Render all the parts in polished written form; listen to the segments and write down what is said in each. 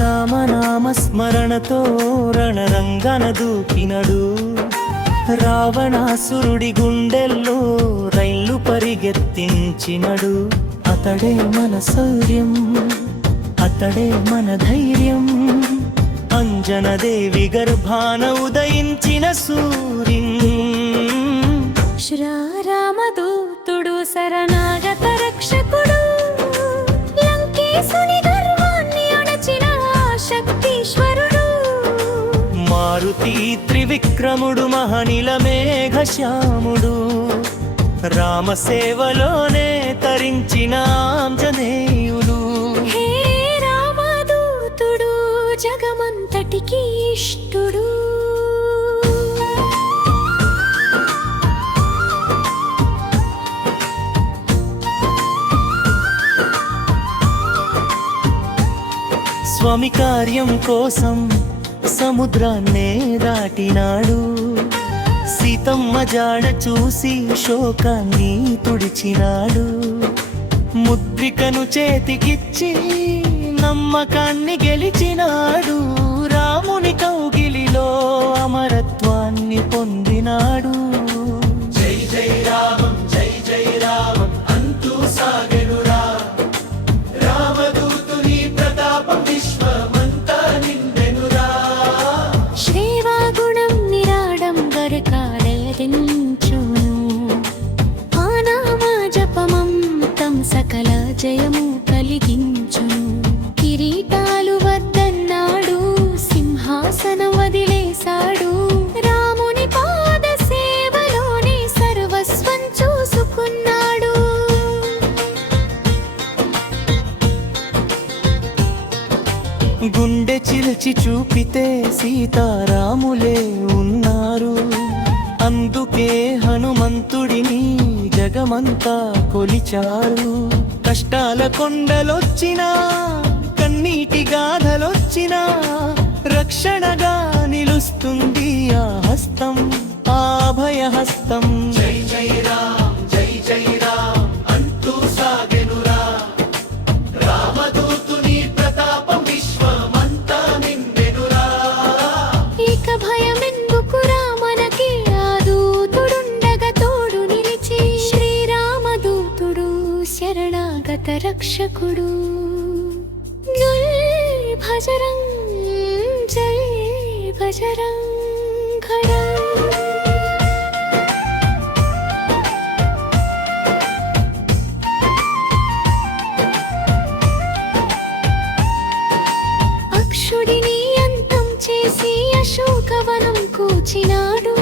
నామస్మరణతో రణరంగన దూకినడు. రావణాసురుడి గుండెల్లో రైళ్లు పరిగెత్తించినడు. అతడే మన శౌర్యం, అతడే మన ధైర్యం, అంజనదేవి గర్భాన ఉదయించిన సూర్యుడు. శ్రీరామదూతుడు శరణాగత రక్షకుడు, లంకేశుని గర్వాన్ని అణచిన శక్తీశ్వరుడు. మారుతి త్రివిక్రముడు మహనీల మేఘశ్యాముడు, రామసేవలోనే తరించిన ఆంజనేయుడు. హే రామదూతుడు జగమంతటికి ఇష్టుడు. స్వామి కార్యం కోసం సముద్రాన్నే దాటినాడు. సీతమ్మ జాడ చూసి శోకాన్ని తుడిచినాడు. ముద్రికను చేతికిచ్చి నమ్మకాన్ని గెలిచినాడు. రాముని కౌగిలిలో అమరత్వాన్ని పొందినాడు. జై జై రామం జై జై రామం అంటూ సాగెనురా. రామదూతుని ప్రతాపం విశ్వమంతా నిండెనురా. శ్రీవాగుణం నిరాడంబరకాలరించును, ఆ నామ జపమంతం సకల జయము కలిగించును. కిరీటాలు వద్దన్నాడు, సింహాసనం వదిలేశాడు. రాముని పాద సేవలోనే సర్వస్వం చూసుకున్నాడు. గుండె చిల్చి చూపితే సీతారాములే ఉన్నారు. అందుకే హనుమంతుడిని జగమంతా కొలిచారు. కష్టాల కొండలొచ్చినా, కన్నీటి గాథలొచ్చినా, రక్షణగా నిలుస్తుంది ఆ హస్తం, ఆ అభయహస్తం. జై జై రామ్ జై జై రామ్ అంటూ సాగెనురా. రామదూతుని ప్రతాపం విశ్వమంతా నిండెనురా. ఇక భయమెందుకురా మనకి, ఆ దూతుడుండగా తోడు నిలిచి. శ్రీరామదూతుడు శరణాగత రక్షకుడు. జై భజరంగ్ జై భజరంగ్ ఖడా. అక్షుడిని అంతం చేసి అశోకవనం కూచినాడు.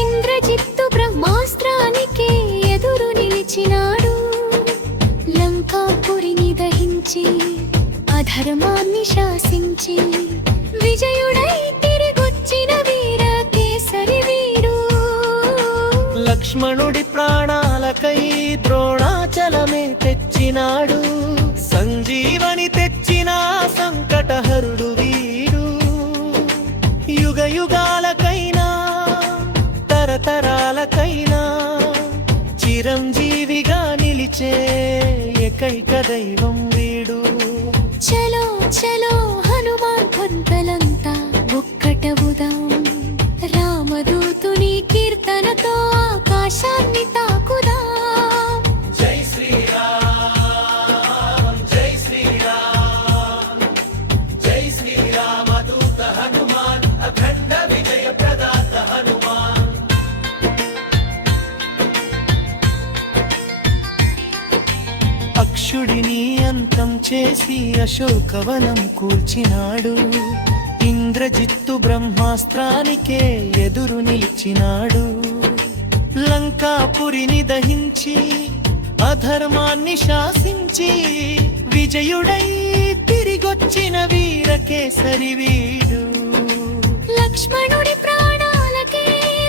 ఇంద్రజిత్తు బ్రహ్మాస్త్రానికే ఎదురు నిలిచినాడు. లంకాపురిని దహించి అధర్మాన్ని శాసించి విజయుడై తిరిగొచ్చిన వీర కేసరి వీడు. లక్ష్మణుడి ప్రాణాలకై ద్రోణాచలమే తెచ్చినాడు. సంజీవని తెచ్చిన సంకటహరుడు వీడు. యుగ యుగాలకైనా తరతరాలకైనా చిరంజీవిగా నిలిచే ఏకైక దైవం వీడు. చలో చలో హనుమాన్ కొంతలంతా ఒక్కటవుదాం. రామదూతుని కీర్తనతో ఆకాశాన్ని తాకుదాం. జై శ్రీరామ్ జై శ్రీరామ్ జై శ్రీరామదూత హనుమాన్ అఖండ విజయ ప్రదాత హనుమాన్. అక్షుడిని అంతం చేసి అశోకవనం కూల్చినాడు. ఇంద్రజిత్తు బ్రహ్మాస్త్రానికే ఎదురు నిలిచినాడు. లంకాపురిని దహించి అధర్మాన్ని శాసించి విజయుడై తిరిగొచ్చిన వీరకేసరి వీడు. లక్ష్మణుడి ప్రాణాలకే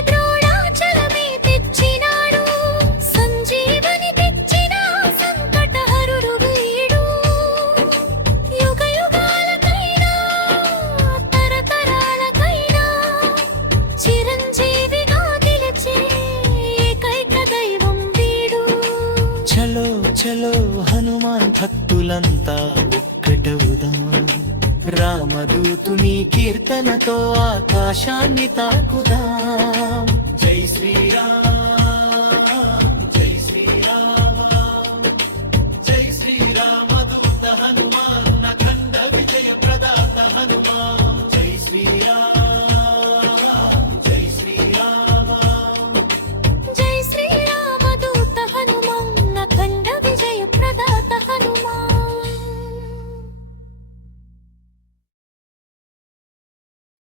ద్రోణాచలమే తెచ్చినాడు. సంజీవని తెచ్చిన సంకటహరుడు వీడు. యుగ యుగాలకైనా తరతరాలకైనా చిరంజీవిగా నిలిచే ఏకైక దైవం వీడు. చలో చలో హనుమాన్ భక్తులంతా ఒక్కటవుదాం. రామదూతుని కీర్తనతో ఆకాశాన్ని తాకుదాం. జై శ్రీరామ్.